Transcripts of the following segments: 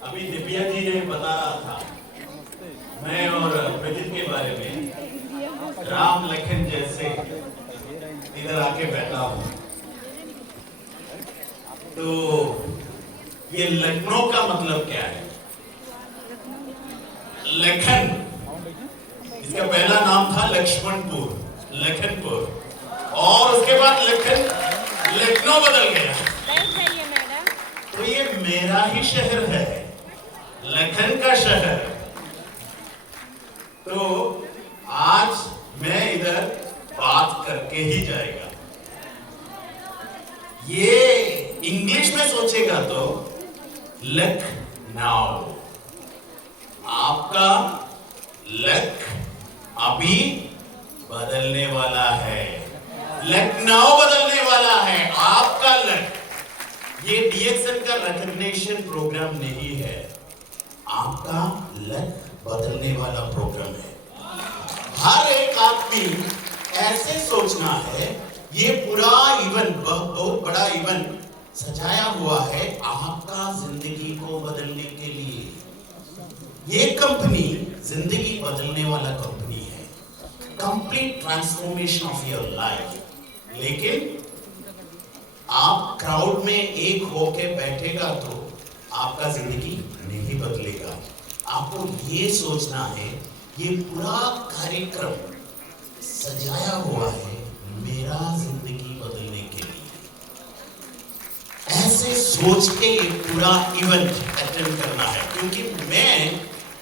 अभी दिव्या जी ने बता रहा था मैं और प्रजित के बारे में, राम लखन जैसे इधर आके बैठा हूं। तो ये लखनऊ का मतलब क्या है? लखन, इसका पहला नाम था लक्ष्मणपुर, लखनपुर, और उसके बाद लखन लखनऊ बदल गया। तो ये मेरा ही शहर है, लखन का शहर। तो आज मैं इधर बात करके ही जाएगा। ये इंग्लिश में सोचेगा तो लखनऊ, आपका लक अभी बदलने वाला है, लखनऊ बदलने वाला है, आपका लक। ये डीएक्सन का रिकॉग्निशन प्रोग्राम नहीं है, आपका लक बदलने वाला प्रोग्राम है। हर एक आदमी ऐसे सोचना है, ये पूरा इवेंट, बहुत बड़ा इवेंट सजाया हुआ है आपका जिंदगी को बदलने के लिए। ये कंपनी जिंदगी बदलने वाला कंपनी है, complete transformation of your life. लेकिन आप क्राउड में एक होके बैठेगा तो आपका जिंदगी नहीं बदलेगा। आपको ये सोचना है, ये पूरा कार्यक्रम सजाया हुआ है मेरा जिंदगी बदलने के लिए। ऐसे सोच के ये पूरा इवेंट अटेंड करना है, क्योंकि मैं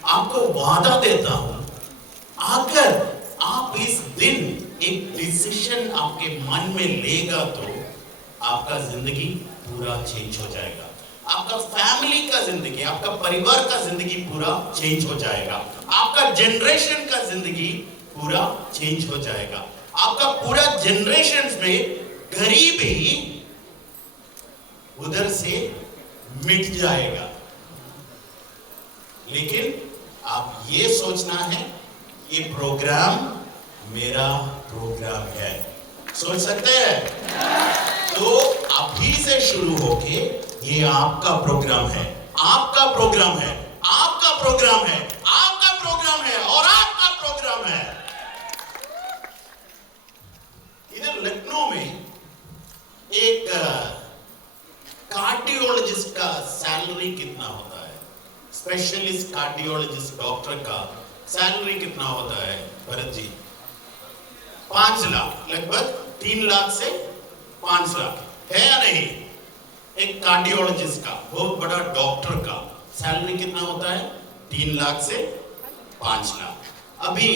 आपको वादा देता हूं, अगर आप इस दिन एक डिसीजन आपके मन में लेगा तो आपका जिंदगी पूरा चेंज हो जाएगा। आपका फैमिली का जिंदगी, आपका परिवार का जिंदगी पूरा चेंज हो जाएगा। आपका जनरेशन का जिंदगी पूरा चेंज हो जाएगा। आपका पूरा जनरेशन में गरीबी उधर से मिट जाएगा। लेकिन आप ये सोचना है, ये प्रोग्राम मेरा प्रोग्राम है। सोच सकते हैं? तो अभी से शुरू होके ये आपका प्रोग्राम है, आपका प्रोग्राम है, आपका प्रोग्राम है, आपका प्रोग्राम है और आपका प्रोग्राम है। इधर लखनऊ में एक कार्डियोलॉजिस्ट का सैलरी कितना होता है? स्पेशलिस्ट कार्डियोलॉजिस्ट डॉक्टर का सैलरी कितना होता है भरत जी? 5 लाख, लगभग 3 लाख से 5 लाख है या नहीं? एक कार्डियोलॉजिस्ट का, बहुत बड़ा डॉक्टर का सैलरी कितना होता है? 3 लाख से 5 लाख। अभी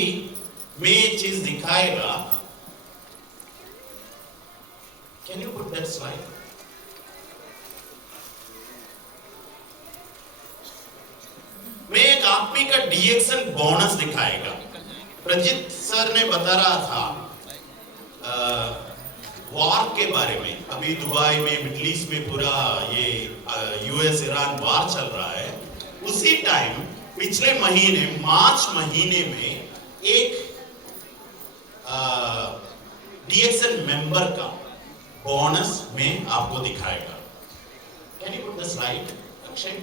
मैं ये चीज दिखाएगा। Can you put that slide? मैं एक आदमी का डीएक्सन बोनस दिखाएगा। प्रजित सर ने बता रहा था वॉर के बारे में। अभी दुबई में, मिडिल ईस्ट में पूरा ये यूएस ईरान वॉर चल रहा है। उसी टाइम पिछले महीने, मार्च महीने में एक डीएक्सन मेंबर का बोनस में आपको दिखाएगा। Can you put the slide Akshay?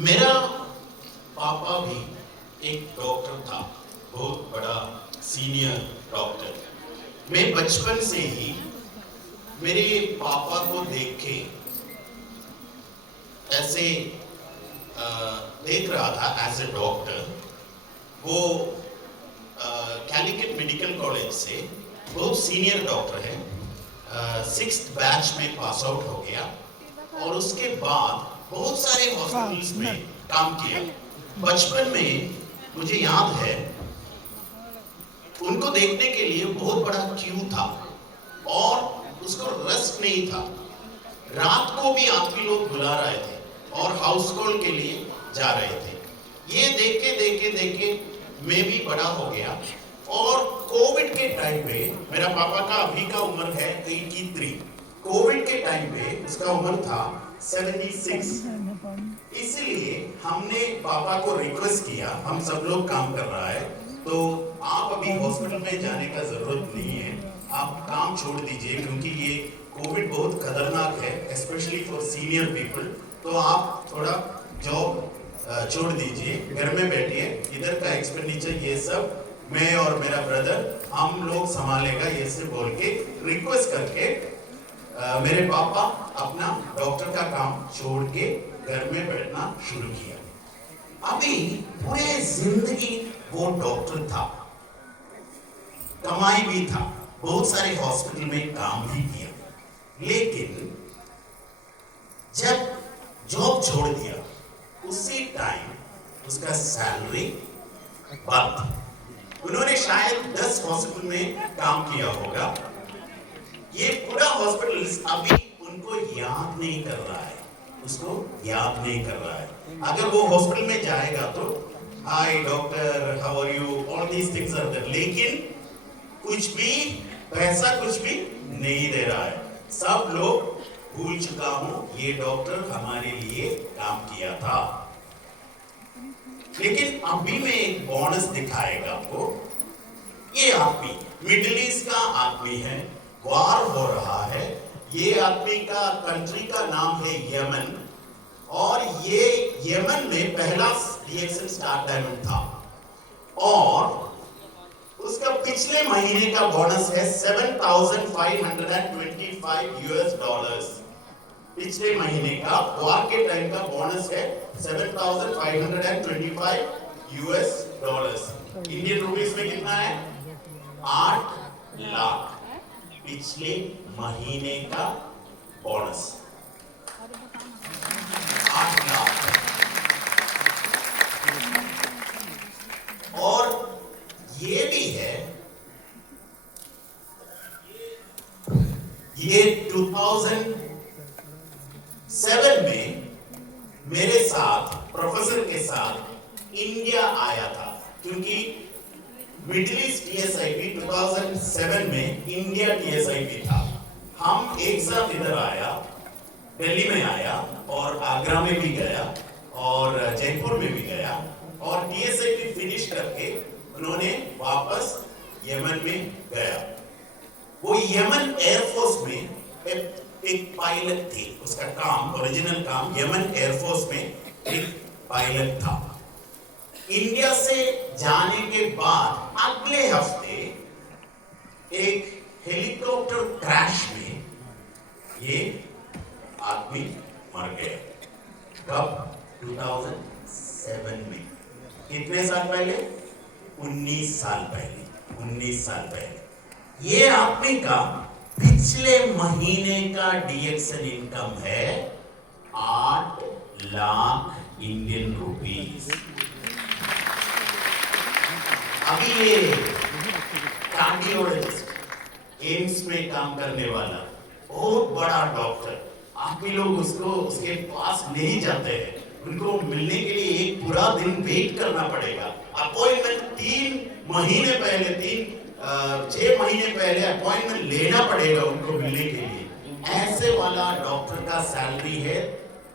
मेरा पापा भी एक डॉक्टर था, बहुत बड़ा सीनियर डॉक्टर। मैं बचपन से ही मेरे पापा को देख के ऐसे देख रहा था एज ए डॉक्टर। वो कैलिकट मेडिकल कॉलेज से बहुत सीनियर डॉक्टर है, 6th बैच में पास आउट हो गया और उसके बाद बहुत सारे हॉस्पिटल्स में काम किया। बचपन में मुझे याद है, उनको देखने के लिए बहुत बड़ा क्यू था और उसको रेस्ट नहीं था। रात को भी आदमी लोग बुला रहे थे और हाउस कॉल के लिए जा रहे थे। ये देखे मैं भी बड़ा हो गया। और कोविड के टाइम पे मेरा पापा का अभी का उम्र है 83, कोविड के टाइम पे उसका उम्र था 76। इसलिए हमने पापा को रिक्वेस्ट किया, हम सब लोग काम कर रहा है तो आप अभी हॉस्पिटल में जाने का जरूरत नहीं है, आप काम छोड़ दीजिए क्योंकि ये कोविड बहुत खतरनाक है, स्पेशली फॉर सीनियर पीपल। तो आप थोड़ा जॉब छोड़ दीजिए, घर में बैठिए, इधर का एक्सपेंडिचर ये सब मैं और मेरा ब्रदर हम लोग संभालेगा, ये से बोल के रिक्वेस्ट करके मेरे पापा अपना डॉक्टर का काम छोड़ के घर में बैठना शुरू किया। अभी पूरे जिंदगी वो डॉक्टर था, कमाई भी था, बहुत सारे हॉस्पिटल में काम भी किया, लेकिन जब जॉब छोड़ दिया उसी टाइम उसका सैलरी बंद। उन्होंने शायद 10 हॉस्पिटल में काम किया होगा, ये पूरा हॉस्पिटल अभी उनको याद नहीं कर रहा है, उसको याद नहीं कर रहा है। अगर वो हॉस्पिटल में जाएगा तो hi doctor, how are you, all these things are there, लेकिन कुछ भी पैसा कुछ भी नहीं दे रहा है। सब लोग भूल चुका हूं ये डॉक्टर हमारे लिए काम किया था। लेकिन अभी मैं एक बोनस दिखाएगा आपको। ये आदमी मिडिल ईस्ट का आदमी है, वार हो रहा है, ये आदमी का कंट्री का नाम है यमन, और ये यमन में पहला रिएक्शन स्टार डायमंड था, और उसका पिछले महीने का बोनस है $7,525 पिछले महीने का वार के टाइम का बोनस है $7,525। इंडियन रुपीस में कितना है? 8 लाख पिछले महीने का बोनस, 8 लाख। और ये भी है, ये 2007 में मेरे साथ प्रोफेसर के साथ इंडिया आया था, क्योंकि मिडिल ईस्ट टीएसआईपी 2007 में इंडिया टीएसआईपी था। हम एक साथ इधर आया, दिल्ली में आया और आगरा में भी गया और जयपुर में भी गया, और टीएसआईपी फिनिश करके उन्होंने वापस यमन में गया। वो यमन एयरफोर्स में एक पायलट थे, उसका काम, ओरिजिनल काम यमन एयरफोर्स में एक पायलट था। इंडिया से जाने के बाद अगले हफ्ते एक हेलीकॉप्टर क्रैश में ये आदमी मर गया। कब? 2007 में। कितने साल पहले? 19 साल पहले। 19 साल पहले। ये आदमी का पिछले महीने का डीएक्सन इनकम है 8 लाख इंडियन रुपीस। अभी ये कार्डियोलॉजिस्ट, एम्स में काम करने वाला बहुत बड़ा डॉक्टर, आप भी लोग उसके पास नहीं जाते हैं, उनको मिलने के लिए एक पूरा दिन वेट करना पड़ेगा। अपॉइंटमेंट 3 महीने पहले, 6 महीने पहले अपॉइंटमेंट लेना पड़ेगा उनको मिलने के लिए। ऐसे वाला डॉक्टर का सैलरी है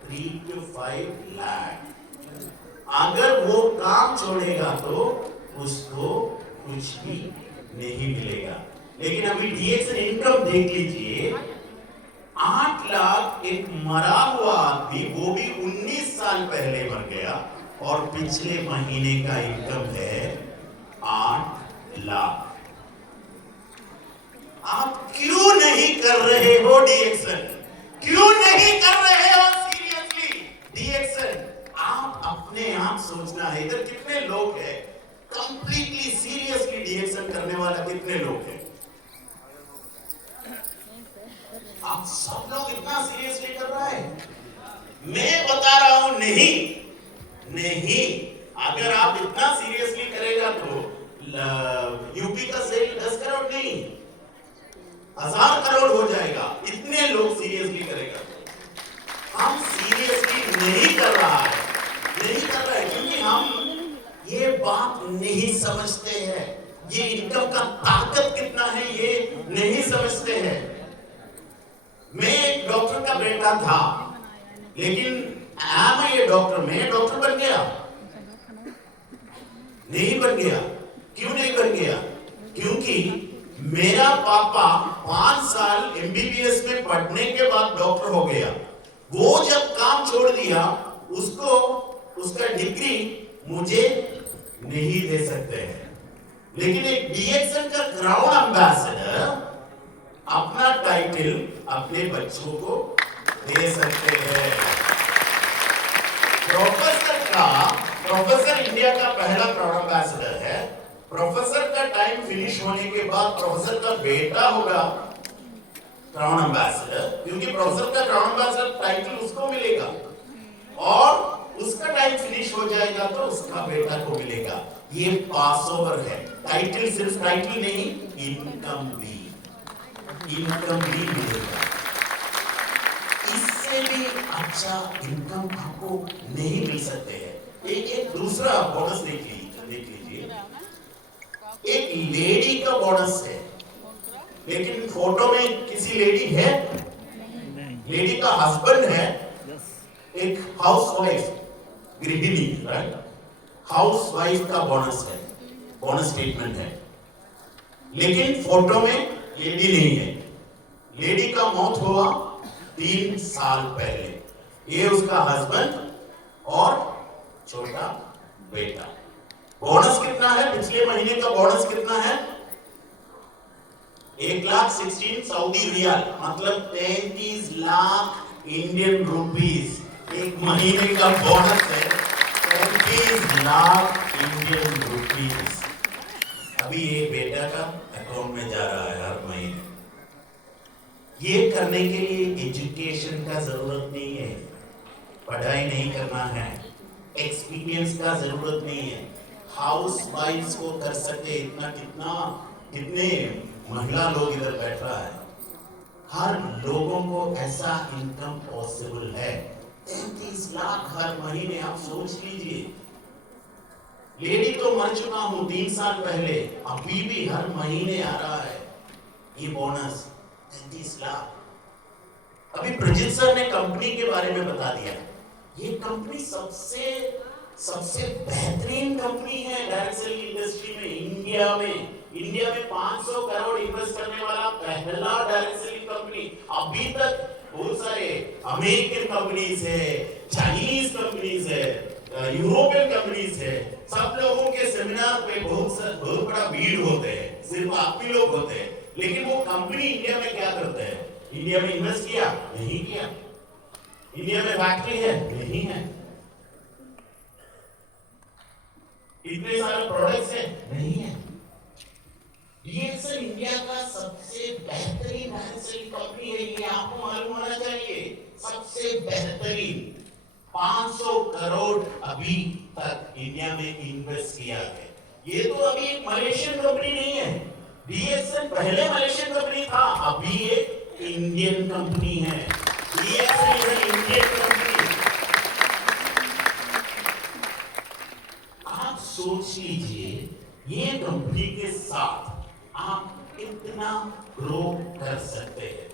3 to 5 लाख। अगर वो काम छोड़ेगा तो उसको कुछ भी नहीं मिलेगा। लेकिन अभी डीएक्सन इनकम देख लीजिए, 8 लाख एक मरा हुआ आदमी, वो भी 19 साल पहले मर गया, और पिछले महीने का इनकम है 8 लाख। आप क्यों नहीं कर रहे हो डीएक्सन? क्यों नहीं कर रहे हो सीरियसली डीएक्सन? आप अपने आप सोचना है, इधर कितने लोग हैं कंप्लीटली सीरियसली डीएक्सन करने वाला, कितने लोग हैं? आप सब लोग इतना सीरियसली कर रहा है? मैं बता रहा हूं नहीं। अगर आप इतना सीरियसली करेगा तो यूपी का सेल 10 करोड़ नहीं 1000 करोड़ हो जाएगा। इतने लोग सीरियसली करेगा। हम सीरियसली नहीं कर रहा है क्योंकि हम ये बात नहीं समझते हैं, ये इनकम का ताकत कितना है ये नहीं समझते हैं। मैं एक डॉक्टर का बेटा था, लेकिन मैं ये डॉक्टर, मैं डॉक्टर बन गया? नहीं बन गया। क्यों नहीं बन गया? क्योंकि मेरा पापा 5 साल एमबीबीएस में पढ़ने के बाद डॉक्टर हो गया। वो जब काम छोड़ दिया, उसको उसका डिग्री मुझे नहीं दे सकते हैं। लेकिन एक डीएक्सएल का क्राउन एम्बेसडर अपना टाइटल अपने बच्चों को दे सकते हैं। प्रोफेसर इंडिया का पहला क्राउन एम्बेसडर है। प्रोफेसर का टाइम फिनिश होने के बाद प्रोफेसर का बेटा होगा क्राउन एम्बेसडर, क्योंकि प्रोफेसर का क्राउन एम्बेसडर टाइटल उसको मिलेगा, और उसका टाइम फिनिश हो जाएगा तो उसका बेटा को मिलेगा। ये पास ओवर है। टाइटल सिर्फ टाइटल नहीं, इनकम भी मिलेगा। इससे भी अच्छा इनकम आपको नहीं मिल सकते हैं। एक दूसरा बोनस देख लीजिए। एक लेडी का बोनस है, लेकिन फोटो में किसी लेडी है? लेडी का हस्बैंड है, एक हाउसवाइफ, गृहिणी, राइट? हाउसवाइफ का बोनस है, बोनस स्टेटमेंट है, लेकिन फोटो में लेडी नहीं है। लेडी का मौत हुआ 3 साल पहले। ये उसका हस्बैंड और छोटा बेटा। बोनस कितना है? पिछले महीने का बोनस कितना है? 1,16,000 सऊदी रियाल, मतलब 33 लाख इंडियन रुपीस एक महीने का बोनस है। 33 लाख इंडियन रुपीस अभी ये बेटा का अकाउंट में जा रहा है हर महीने। ये करने के लिए एजुकेशन का जरूरत नहीं है, पढ़ाई नहीं करना है, एक्सपीरियंस का जरूरत नहीं है। हाउस वाइफ्स को कर सके इतना, कितने महिला लोग इधर बैठ रहा है। हर लोगों को ऐसा इनकम पॉसिबल है। 33 लाख हर महीने, आप सोच लीजिए। लेडी तो मर चुका हूं 3 साल पहले, अभी भी हर महीने आ रहा है ये बोनस 33 लाख। अभी प्रजित सर ने कंपनी के बारे में बता दिया। ये कंपनी सबसे बेहतरीन कंपनी है डायरेक्ट सेलिंग इंडस्ट्री में, इंडिया में 500 करोड़ इन्वेस्ट करने वाला पहला डायरेक्ट सेलिंग कंपनी। अभी तक बहुत सारे अमेरिकन कंपनीज है, चाइनीज कंपनीज है, यूरोपियन कंपनीज है। सब लोगों के सेमिनार पे बहुत बड़ा भीड़ होते हैं, सिर्फ आप ही लोग होते हैं। लेकिन वो कंपनी इंडिया में क्या करते हैं? इंडिया में इन्वेस्ट किया? नहीं किया। इंडिया में फैक्ट्री है? नहीं है। इतने सारे प्रोडक्ट्स है? नहीं है। डीएक्सएल इंडिया का सबसे बेहतरीन डायरेक्ट कंपनी है, ये आपको मालूम होना चाहिए। सबसे बेहतरीन 500 करोड़ अभी तक इंडिया में इन्वेस्ट किया है। ये तो अभी एक मलेशियन कंपनी नहीं है। डीएक्सएल पहले मलेशियन कंपनी था, अभी एक इंडियन कंपनी है। डीएक्सएल एक इंडियन कंपनी। आप सोच लीजिए, ये कंपनी के साथ आप कितना ग्रो कर सकते हैं।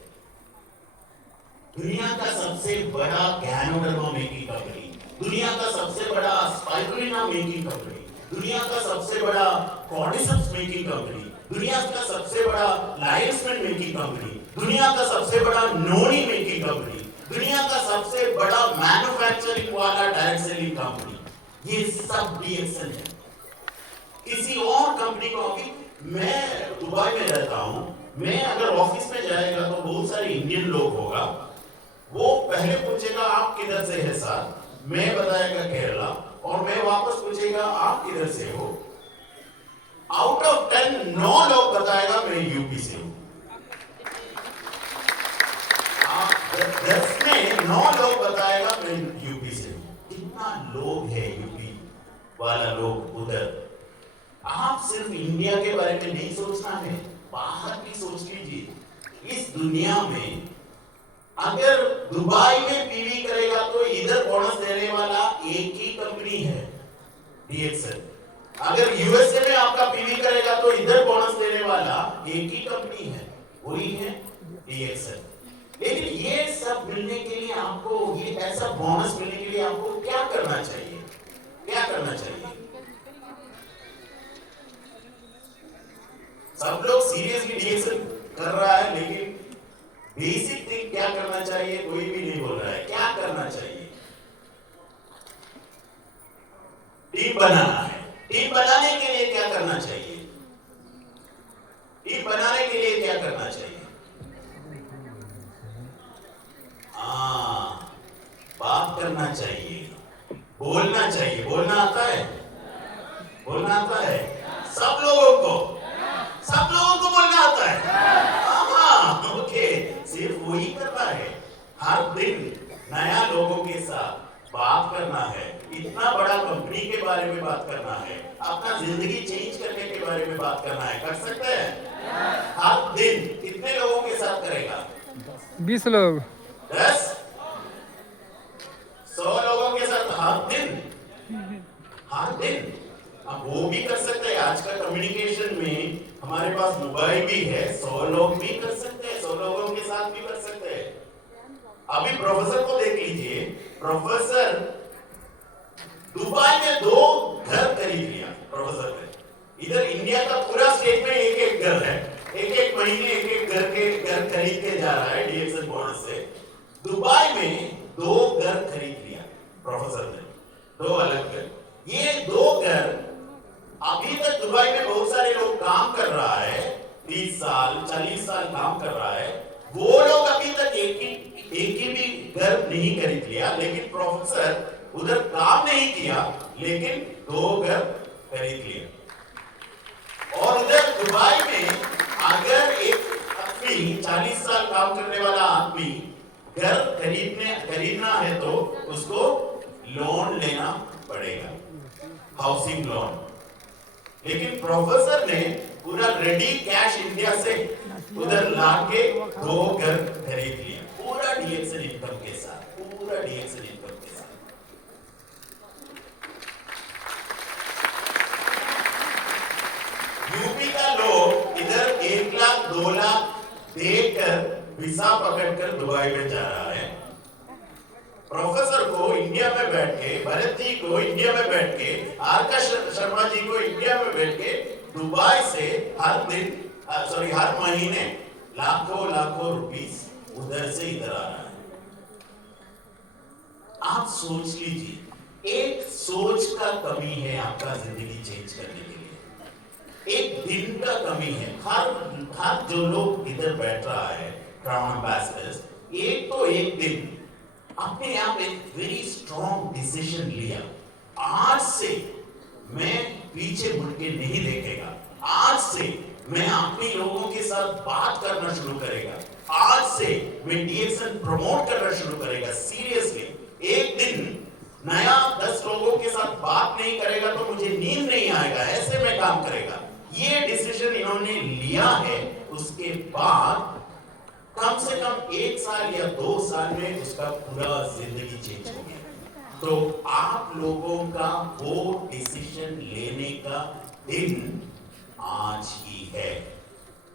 दुनिया का सबसे बड़ा गैनोडर्मा मेकिंग कंपनी, दुनिया का सबसे बड़ा स्पाइरुलिना मेकिंग कंपनी, दुनिया का सबसे बड़ा कॉर्डिसेप्स मेकिंग कंपनी, दुनिया का सबसे बड़ा लाइन्समेंट मेकिंग कंपनी, दुनिया का सबसे बड़ा नोनी मेकिंग कंपनी, दुनिया का सबसे बड़ा मैन्युफैक्चरिंग वाला डायरेक्ट सेलिंग कंपनी, ये सब डीएक्सएल है। किसी और कंपनी को, अभी मैं दुबई में रहता हूं, मैं अगर ऑफिस में जाएगा तो बहुत सारे इंडियन लोग होगा। वो पहले पूछेगा आप किधर से है सर, मैं बताएगा केरला, और मैं वापस पूछेगा आप किधर से हो। आउट ऑफ 10 9 लोग बताएगा मैं यूपी से हूं। 10 में 9 लोग बताएगा मैं यूपी से हूं। कितना लोग है यूपी वाला लोग उधर। आप सिर्फ इंडिया के बारे में नहीं सोचना है, बाहर भी सोच लीजिए। इस दुनिया में अगर दुबई में पीवी करेगा तो इधर बोनस देने वाला एक ही कंपनी है, डीएक्सएल। अगर यूएसए में आपका पीवी करेगा तो इधर बोनस देने वाला एक ही कंपनी है, वही है डीएक्सएल। लेकिन ये सब मिलने के लिए आपको, ये ऐसा बोनस मिलने के लिए आपको क्या करना चाहिए? क्या करना चाहिए? सब लोग सीरियसली रिएक्शन कर रहा है, लेकिन बेसिक थिंग क्या करना चाहिए कोई भी नहीं बोल रहा है। क्या करना चाहिए? टीम बनाना है। टीम बनाने के लिए क्या करना चाहिए? टीम बनाने के लिए क्या करना चाहिए? हाँ, बात करना चाहिए, बोलना चाहिए। बोलना आता है? बोलना आता है? सब लोगों को, सब लोगों को बोलना आता है। हाँ, ओके, सिर्फ वही करना है। हर दिन नया लोगों के साथ बात करना है, इतना बड़ा कंपनी के बारे में बात करना है, अपना जिंदगी चेंज करने के बारे में बात करना है। कर सकते हैं? हर दिन कितने लोगों के साथ करेगा? 20 लोग, 10, 100 लोगों के साथ हर दिन, हर दिन। अब वो भी कर सकते हैं। आज का कम्युनिकेशन में हमारे पास मोबाइल भी है, 100 लोग भी कर सकते हैं, 100 लोगों के साथ भी कर सकते हैं। अभी प्रोफेसर को देख लीजिए। प्रोफेसर दुबई में 2 घर खरीद लिया प्रोफेसर ने। इधर इंडिया का पूरा स्टेट में एक एक घर है, एक एक महीने एक एक घर खरीद के जा रहा है डीएक्सन बोनस से। दुबई में 2 घर खरीद लिया प्रोफेसर ने, 2 अलग घर। ये 2 घर अभी तक दुबई में बहुत सारे लोग काम कर रहा है, 30 साल 40 साल काम कर रहा है। वो लोग अभी तक एक ही भी घर नहीं खरीद लिया, लेकिन प्रोफेसर उधर काम नहीं किया, लेकिन 2 घर खरीद लिया। और उधर दुबई में अगर एक आदमी 40 साल काम करने वाला आदमी घर खरीदना है तो उसको लोन लेना पड़ेगा, हाउसिंग लोन। लेकिन प्रोफेसर ने पूरा रेडी कैश इंडिया से उधर लाके 2 घर खरीद लिया, पूरा डीएक्सन इनकम के साथ, पूरा डीएक्सन इनकम के साथ। यूपी का लोग इधर 1 लाख 2 लाख देकर वीजा पकड़कर दुबई में जा रहा है। प्रोफेसर को इंडिया में बैठ के, भरत जी को इंडिया में बैठ के, आर शर्मा जी को इंडिया में बैठ के दुबई से हर महीने लाखों लाखों रुपीस उधर से इधर आ रहा है। आप सोच लीजिए, एक सोच का कमी है आपका जिंदगी चेंज करने के लिए, एक दिन का कमी है। हर जो लोग इधर बैठ रहा है क्राउन एम्बेसडर्स, एक दिन अपने आप एक वेरी स्ट्रॉन्ग डिसीजन लिया। आज से मैं पीछे मुड़ के नहीं देखेगा, आज से मैं अपने लोगों के साथ बात करना शुरू करेगा, आज से मैं डीएक्सन प्रमोट करना शुरू करेगा। सीरियसली, एक दिन नया 10 लोगों के साथ बात नहीं करेगा तो मुझे नींद नहीं आएगा, ऐसे में काम करेगा। ये डिसीजन इन्होंने लिया है। उसके बाद कम से कम 1 साल या 2 साल में उसका पूरा जिंदगी चेंज हो गया। तो आप लोगों का वो डिसीजन लेने का दिन आज ही है।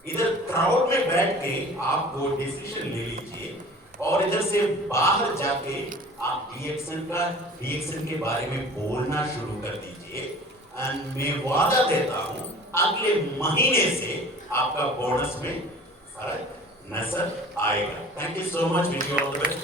इधर क्राउड में बैठ के आप वो डिसीजन ले लीजिए और इधर से बाहर जाके आप डीएक्सन के बारे में बोलना शुरू कर दीजिए। एंड मैं वादा देता हूं अगले महीने से आपका बोनस में फर्क नजर आएगा। Thank you so much, wish you all the best.